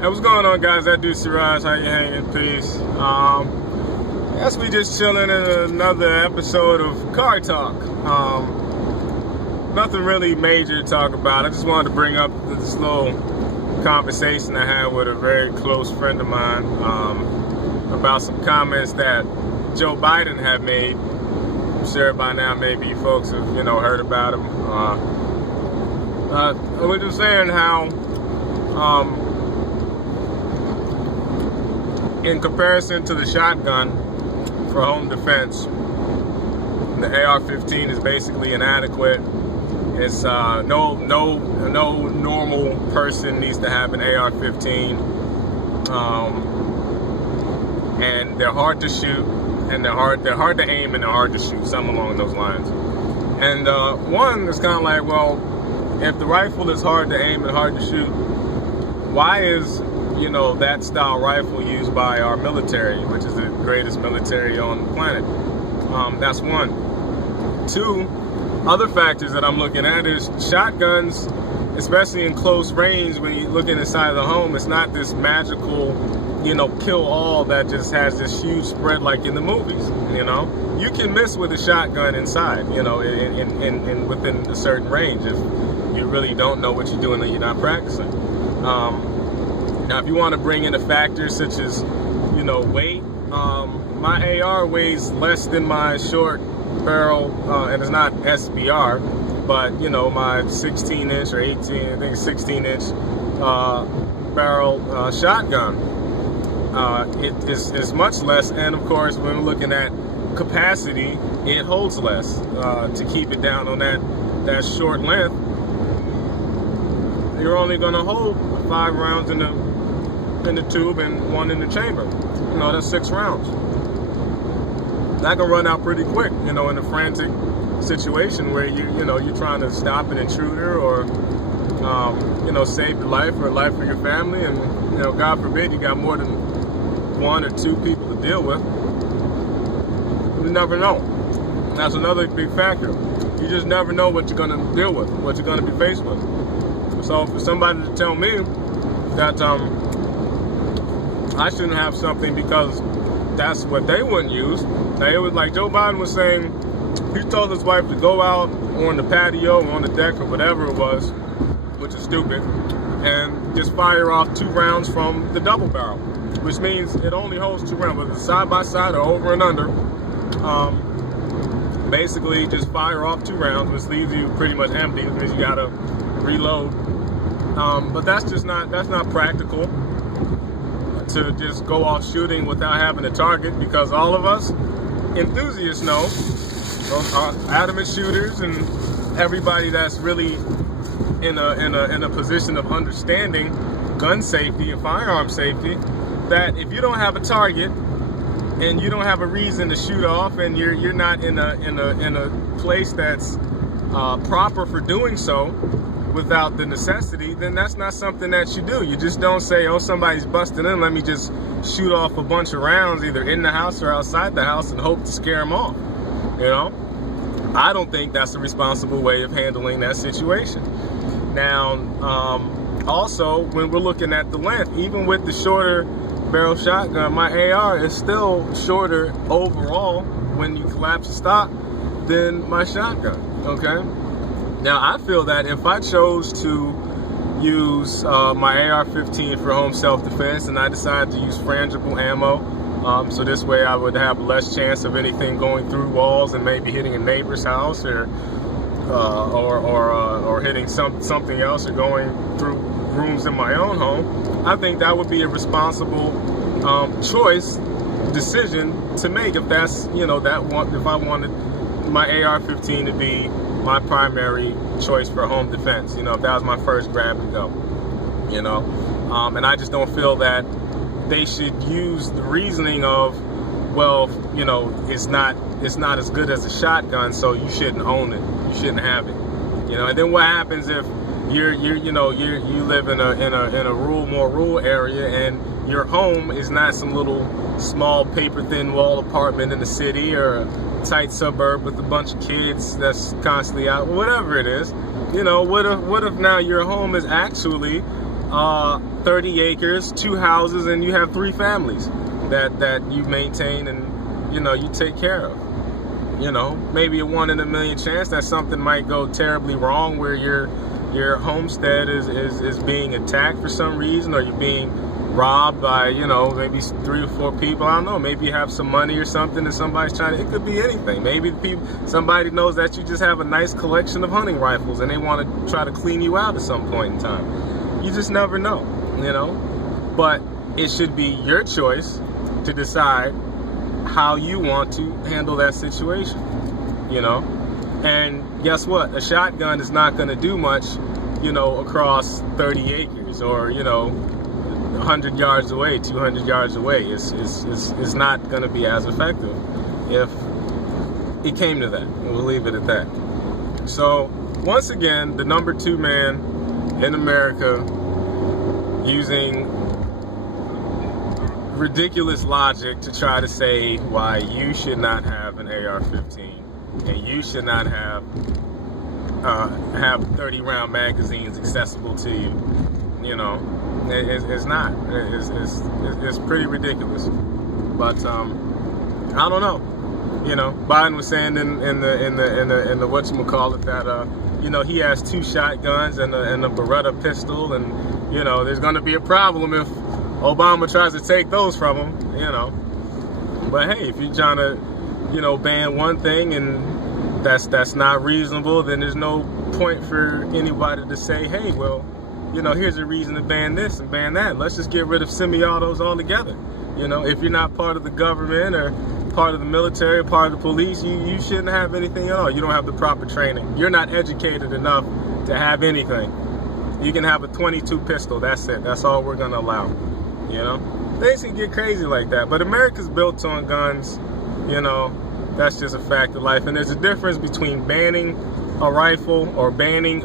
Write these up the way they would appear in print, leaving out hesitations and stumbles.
Hey, what's going on, guys? ThatDudeSirraj, how you hanging? Peace. Guess we just chilling in another episode of Car Talk. Nothing really major to talk about. I just wanted to bring up this little conversation I had with a very close friend of mine about some comments that Joe Biden had made. I'm sure by now maybe you folks have, heard about him. We're just saying how in comparison to the shotgun for home defense, the AR-15 is basically inadequate. It's no normal person needs to have an AR-15, and they're hard to shoot, and they're hard to aim, and they're hard to shoot. Something along those lines. And one is kind of like, well, if the rifle is hard to aim and hard to shoot, why is that style rifle used by our military, which is the greatest military on the planet? That's one. Two, other factors that I'm looking at is shotguns, especially in close range. When you look inside the home, it's not this magical, kill all that just has this huge spread like in the movies. You can miss with a shotgun inside, in within a certain range if you really don't know what you're doing and you're not practicing. Now, if you want to bring in a factor such as, weight, my AR weighs less than my short barrel, and it's not SBR, but, my 16-inch or 16-inch barrel shotgun. It is much less, and of course, when we're looking at capacity, it holds less to keep it down on that short length. You're only going to hold 5 rounds in the tube and 1 in the chamber. That's 6 rounds. That can run out pretty quick, in a frantic situation where you're trying to stop an intruder or save your life or life of your family, and God forbid you got more than 1 or 2 people to deal with. You never know. That's another big factor. You just never know what you're going to deal with, what you're going to be faced with. So for somebody to tell me that I shouldn't have something because that's what they wouldn't use. Now, it was like Joe Biden was saying, he told his wife to go out on the patio or on the deck or whatever it was, which is stupid, and just fire off 2 rounds from the double barrel, which means it only holds 2 rounds, whether it's side by side or over and under. Basically, just fire off 2 rounds, which leaves you pretty much empty because you gotta reload. But that's not practical to just go off shooting without having a target, because all of us enthusiasts know, those are adamant shooters and everybody that's really in a position of understanding gun safety and firearm safety, that if you don't have a target and you don't have a reason to shoot off, and you're not in a place that's proper for doing so without the necessity, then that's not something that you do. You just don't say, oh, somebody's busting in, let me just shoot off a bunch of rounds either in the house or outside the house and hope to scare them off. I don't think that's a responsible way of handling that situation. Now, also, when we're looking at the length, even with the shorter barrel shotgun, my AR is still shorter overall when you collapse the stock than my shotgun, okay? Now, I feel that if I chose to use my AR-15 for home self-defense and I decided to use frangible ammo, so this way I would have less chance of anything going through walls and maybe hitting a neighbor's house or hitting something else or going through rooms in my own home, I think that would be a responsible decision to make if that's, if I wanted my AR-15 to be my primary choice for home defense, if that was my first grab and go, and I just don't feel that they should use the reasoning of, well, it's not as good as a shotgun, so you shouldn't own it, you shouldn't have it, and then what happens if you live in a more rural area and your home is not some little small paper thin wall apartment in the city or a tight suburb with a bunch of kids that's constantly out, whatever it is. What if now your home is actually 30 acres, 2 houses, and you have 3 families that you maintain and, you know, you take care of. You know, maybe a 1 in a million chance that something might go terribly wrong where your homestead is being attacked for some reason, or you're being robbed by, you know, maybe 3 or 4 people. I don't know. Maybe you have some money or something that somebody's trying to, it could be anything. Maybe somebody knows that you just have a nice collection of hunting rifles and they want to try to clean you out at some point in time. You just never know, you know. But it should be your choice to decide how you want to handle that situation, you know. And guess what? A shotgun is not going to do much, you know, across 30 acres or, you know, 100 yards away, 200 yards away. It's not going to be as effective if it came to that. And we'll leave it at that. So once again, the number 2 man in America using ridiculous logic to try to say why you should not have an AR-15 and you should not have 30-round magazines accessible to you. You know, it's not. It's pretty ridiculous. But I don't know. You know, Biden was saying in the whatchamacallit that you know, he has 2 shotguns and a Beretta pistol, and you know, there's going to be a problem if Obama tries to take those from him, you know. But hey, if you're trying to, you know, ban one thing and that's not reasonable, then there's no point for anybody to say, hey, well, you know, here's a reason to ban this and ban that. Let's just get rid of semi-autos altogether. You know, if you're not part of the government or part of the military or part of the police, you shouldn't have anything at all. You don't have the proper training. You're not educated enough to have anything. You can have a .22 pistol. That's it. That's all we're going to allow. You know, things can get crazy like that. But America's built on guns. You know, that's just a fact of life. And there's a difference between banning a rifle or banning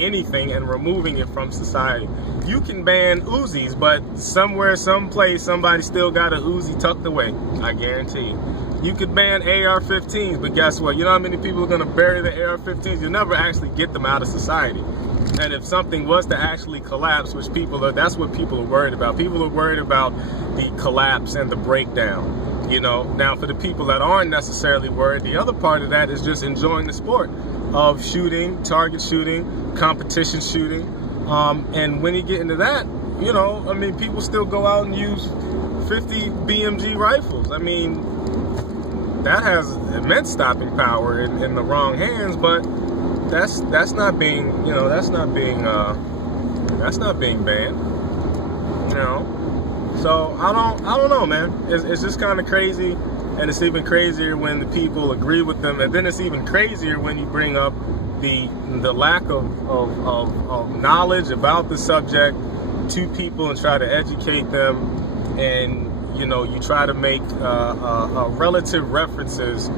anything and removing it from society. You can ban Uzis, but somewhere, someplace, somebody still got a Uzi tucked away. I guarantee you. You could ban AR-15s, but guess what? You know how many people are going to bury the AR-15s? You'll never actually get them out of society. And if something was to actually collapse, which that's what people are worried about. People are worried about the collapse and the breakdown. You know, now for the people that aren't necessarily worried, the other part of that is just enjoying the sport of shooting, target shooting, competition shooting. And when you get into that, you know, I mean, people still go out and use 50 BMG rifles. I mean, that has immense stopping power in the wrong hands, but that's not being, you know, that's not being banned, you know. So I don't know, man. It's just kind of crazy, and it's even crazier when the people agree with them, and then it's even crazier when you bring up the lack of knowledge about the subject to people and try to educate them, and you know, you try to make relative references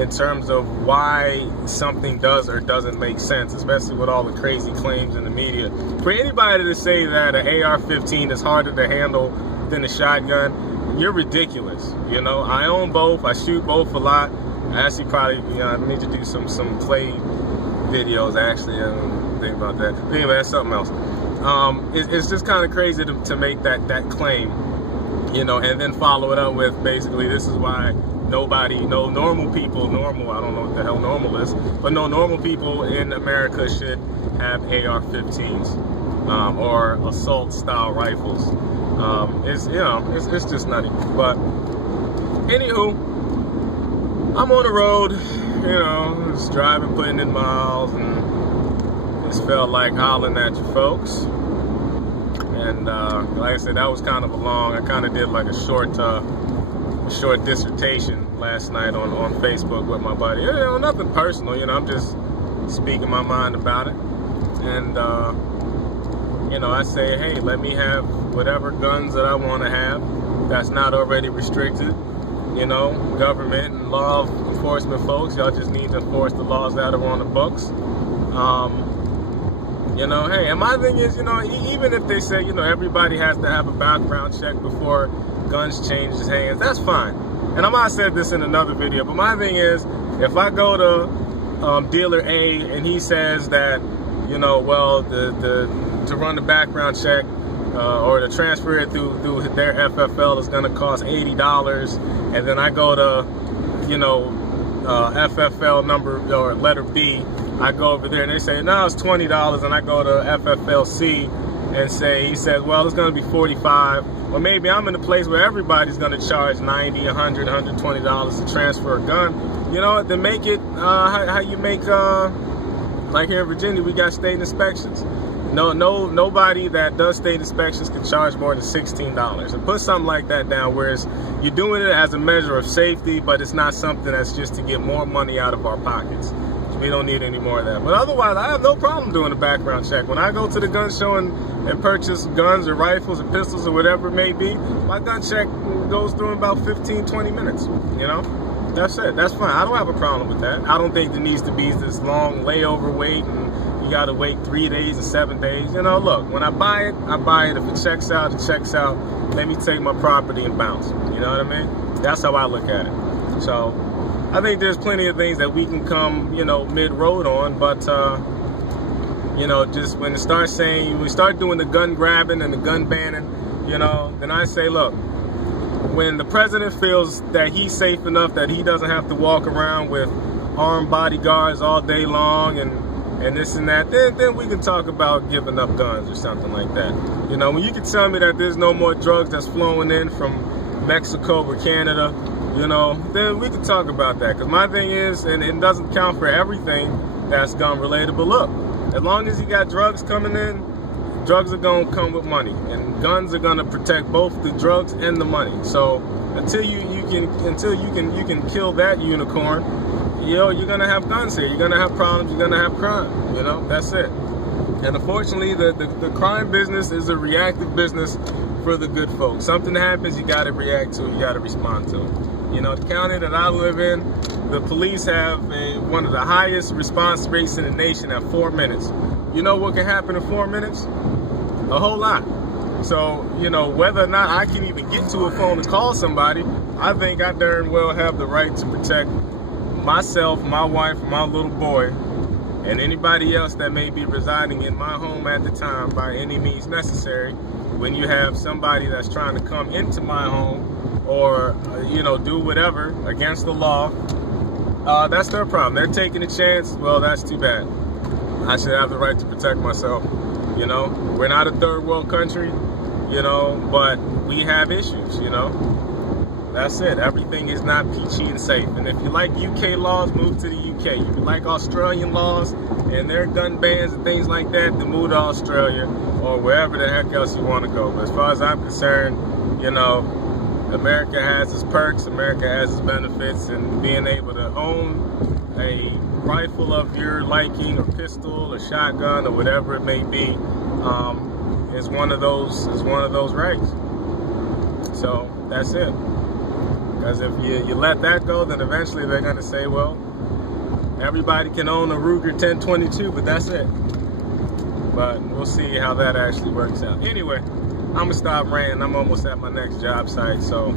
in terms of why something does or doesn't make sense, especially with all the crazy claims in the media. For anybody to say that an AR-15 is harder to handle than a shotgun, you're ridiculous. You know, I own both. I shoot both a lot. I actually probably, you know, I need to do some play videos. Actually, I don't think about that. But anyway, that's something else. It's just kind of crazy to make that claim, you know, and then follow it up with basically, this is why no normal people, I don't know what the hell normal is, but no normal people in America should have AR-15s or assault-style rifles. It's, you know, it's just nutty. But anywho, I'm on the road, you know, just driving, putting in miles, and just felt like hollering at you folks. And like I said, that was kind of I kind of did like a short dissertation last night on Facebook with my buddy. You know, nothing personal, you know, I'm just speaking my mind about it. And you know, I say, hey, let me have whatever guns that I want to have that's not already restricted. You know, government and law enforcement folks, y'all just need to enforce the laws that are on the books. You know, hey, and my thing is, you know, even if they say, you know, everybody has to have a background check before guns change hands, that's fine. And I might have said this in another video, but my thing is, if I go to dealer A and he says that, you know, well, to run the background check, or to transfer it through their FFL is going to cost $80, and then I go to, you know, FFL number or letter B, I go over there and they say, no, it's $20, and I go to FFLC and he says, well, it's going to be $45. Or maybe I'm in a place where everybody's going to charge $90, $100, $120 to transfer a gun. You know, then make it how you make, like here in Virginia, we got state inspections. Nobody that does state inspections can charge more than $16. And put something like that down, whereas you're doing it as a measure of safety, but it's not something that's just to get more money out of our pockets. We don't need any more of that. But otherwise, I have no problem doing a background check. When I go to the gun show and purchase guns or rifles or pistols or whatever it may be, my gun check goes through in about 15, 20 minutes, you know? That's it. That's fine. I don't have a problem with that. I don't think there needs to be this long layover wait and you got to wait 3 days and 7 days. You know, look, when I buy it, I buy it. If it checks out, it checks out. Let me take my property and bounce. You know what I mean? That's how I look at it. So I think there's plenty of things that we can come, you know, mid-road on, but, you know, just when it starts saying, we start doing the gun grabbing and the gun banning, you know, then I say, look, when the president feels that he's safe enough that he doesn't have to walk around with armed bodyguards all day long and this and that, then we can talk about giving up guns or something like that. You know, when you can tell me that there's no more drugs that's flowing in from Mexico or Canada, you know, then we can talk about that. Because my thing is, and it doesn't count for everything that's gun related, but look, as long as you got drugs coming in, drugs are going to come with money, and guns are going to protect both the drugs and the money. So until you can kill that unicorn, you know, you're going to have guns here. You're going to have problems. You're going to have crime. You know, that's it. And unfortunately, the crime business is a reactive business for the good folks. Something happens, you got to react to it. You got to respond to it. You know, the county that I live in, the police have one of the highest response rates in the nation at 4 minutes. You know what can happen in 4 minutes? A whole lot. So, you know, whether or not I can even get to a phone to call somebody, I think I darn well have the right to protect myself, my wife, my little boy, and anybody else that may be residing in my home at the time by any means necessary. When you have somebody that's trying to come into my home or, you know, do whatever against the law, that's their problem. They're taking a chance. Well, that's too bad. I should have the right to protect myself. You know, we're not a third world country, you know, but we have issues, you know. That's it. Everything is not peachy and safe. And if you like UK laws, move to the UK. If you like Australian laws and their gun bans and things like that, then move to Australia or wherever the heck else you want to go. But as far as I'm concerned, you know, America has its perks, America has its benefits, and being able to own a rifle of your liking, or pistol, or shotgun, or whatever it may be, is one of those rights. So that's it. Because if you let that go, then eventually they're going to say, well, everybody can own a Ruger 1022, but that's it. But we'll see how that actually works out. Anyway, I'm going to stop ranting. I'm almost at my next job site, so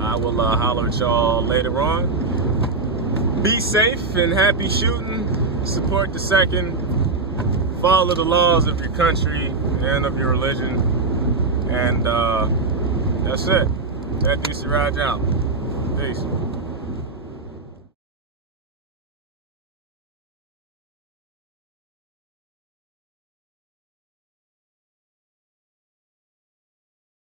I will holler at y'all later on. Be safe and happy shooting. Support the second. Follow the laws of your country and of your religion. And that's it. ThatDudeSirraj out. Peace.